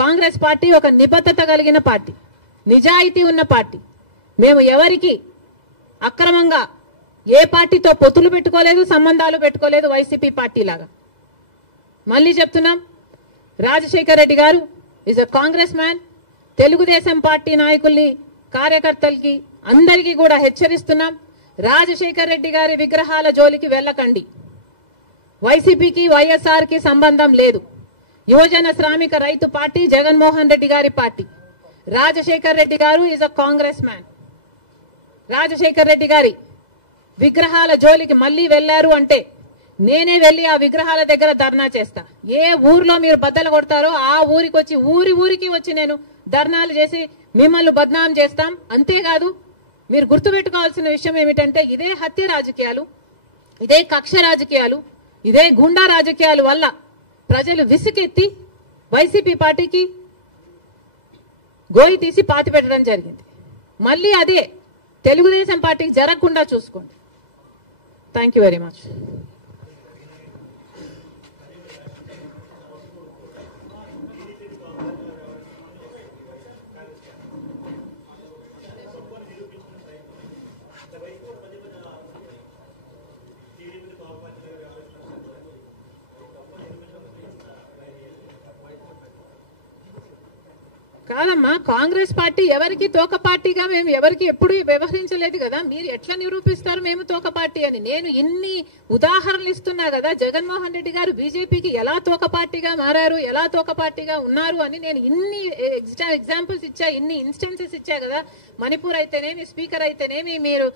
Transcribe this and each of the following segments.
Congress party ఒక నిబద్ధత కలిగిన పార్టీ, నిజాయితీ ఉన్న పార్టీ. మేము ఎవరికి అక్రమంగా ఏ పార్టీతో పొత్తులు పెట్టుకోలేదు, సంబంధాలు పెట్టుకోలేదు. వైసీపీ పార్టీ లాగా మళ్ళీ చెప్తున్నాం, రాజశేఖర్ రెడ్డి గారు is a Congress man. Telugu Desam party నాయకుల్ని, కార్యకర్తలకి అందరికీ కూడా హెచ్చరిస్తున్నాం, రాజశేఖర్ రెడ్డి గారి విగ్రహాల జోలికి వెళ్ళకండి. వైసీపీకి వైఎస్ఆర్ కి సంబంధం లేదు. యువజన శ్రామిక రైతు పార్టీ జగన్మోహన్ రెడ్డి గారి పార్టీ. రాజశేఖర్ రెడ్డి గారు is a Congress man. Rajasekhar Reddy గారి విగ్రహాల జోలికి మళ్ళీ వెళ్లారు అంటే నేనే వెళ్లి ఆ విగ్రహాల దగ్గర ధర్నా చేస్తా. ఏ ఊర్లో మీరు బద్దలు కొడతారో ఆ ఊరికి వచ్చి ఊరికి వచ్చి నేను ధర్నాలు చేసి మిమ్మల్ని బద్నాం చేస్తాం. అంతేకాదు, మీరు గుర్తుపెట్టుకోవాల్సిన విషయం ఏమిటంటే, ఇదే హత్య రాజకీయాలు, ఇదే కక్ష రాజకీయాలు, ఇదే గుండా రాజకీయాల వల్ల ప్రజలు విసుకెత్తి వైసీపీ పార్టీకి గోయి తీసి పాతి పెట్టడం జరిగింది. మళ్ళీ అదే తెలుగుదేశం పార్టీకి జరగకుండా చూసుకోండి. Thank you very much. కాదమ్మా, కాంగ్రెస్ పార్టీ ఎవరికి తోక పార్టీగా మేము ఎవరికి ఎప్పుడు వ్యవహరించలేదు కదా. మీరు ఎట్లా నిరూపిస్తారు మేము తోక పార్టీ అని? నేను ఇన్ని ఉదాహరణలు ఇస్తున్నా కదా, జగన్మోహన్ రెడ్డి గారు బీజేపీకి ఎలా తోక పార్టీగా మారారు, ఎలా తోక పార్టీగా ఉన్నారు అని నేను ఇన్ని ఎగ్జాంపుల్స్ ఇచ్చా, ఇన్ని ఇన్స్టెన్సెస్ ఇచ్చా కదా. మణిపూర్ అయితేనేమి, స్పీకర్ అయితేనేమి, మీరు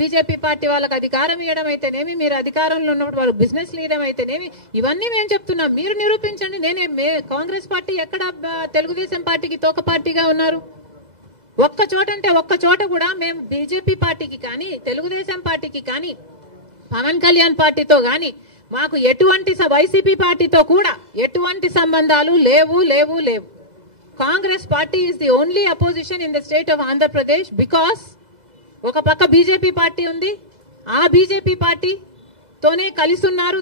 బీజేపీ పార్టీ వాళ్ళకి అధికారం ఇవ్వడం అయితేనేమి, మీరు అధికారంలో ఉన్నప్పుడు వాళ్ళు బిజినెస్ లీడర్ అయితేనేమి, ఇవన్నీ మేము చెప్తున్నాం. మీరు నిరూపించండి. కాంగ్రెస్ పార్టీ ఎక్కడ తెలుగుదేశం పార్టీకి తోక పార్టీగా ఉన్నారు? ఒక్క చోట అంటే ఒక్క చోట కూడా మేము బీజేపీ పార్టీకి కానీ, తెలుగుదేశం పార్టీకి కానీ, పవన్ కళ్యాణ్ పార్టీతో కానీ మాకు ఎటువంటి వైసీపీ పార్టీతో కూడా ఎటువంటి సంబంధాలు లేవు. Congress party is the only opposition in the state of Andhra Pradesh. Because ఒక పక్క బీజేపీ పార్టీ ఉంది, ఆ బీజేపీ పార్టీతోనే కలిసి ఉన్నారు.